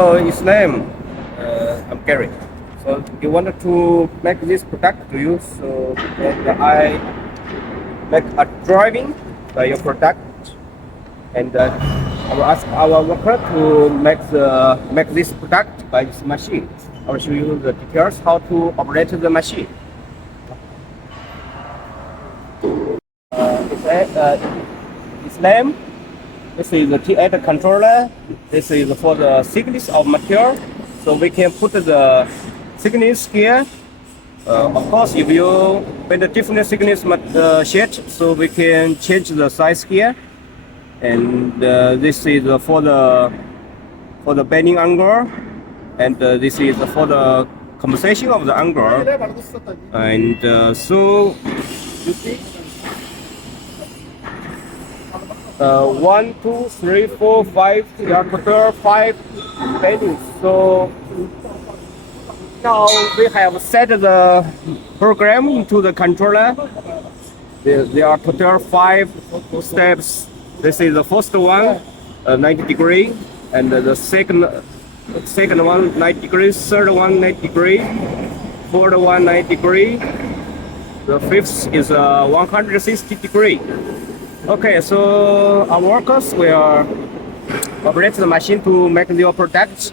His name, I'm Gary. So you wanted to make this product to you, so and I make a drawing by your product, and I will ask our worker to make this product by this machine. I will show you the details how to operate the machine. Its name. This is the T8 controller. This is for the thickness of material. So we can put the thickness here. Of course, if you with the different thickness sheet, so we can change the size here. And this is for the bending angle, and this is for the compensation of the angle. And so you see. 1, 2, 3, 4, 5. There are total 5 bendings. So now we have set the program into the controller. There are total 5 steps. This is the first one, 90 degree, and the second one 90 degrees, third one 90 degree, fourth one 90 degree. The fifth is 160 degree. Okay, so our workers will operate the machine to make the product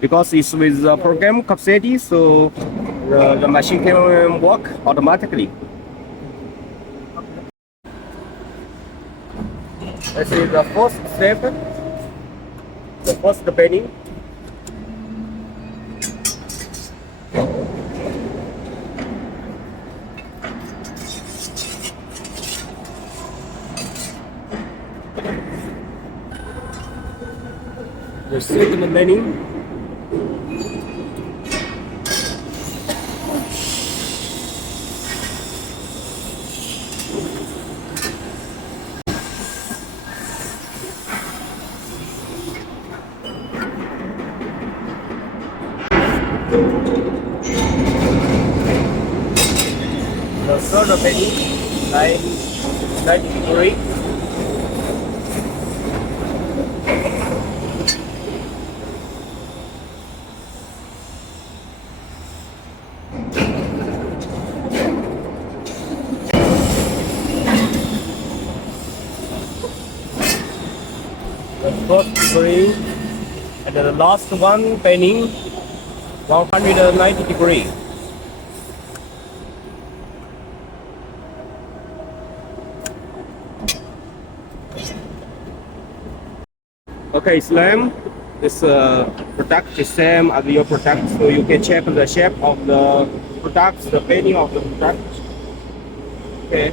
because it's with the program capacity, so the machine can work automatically. This is the first step, the first bending. The second bending. The third bending, 90 degree. The fourth degree, and the last one bending 190 degree. Okay, Slam. This product is same as your product, so you can check the shape of the product, the bending of the product. Okay.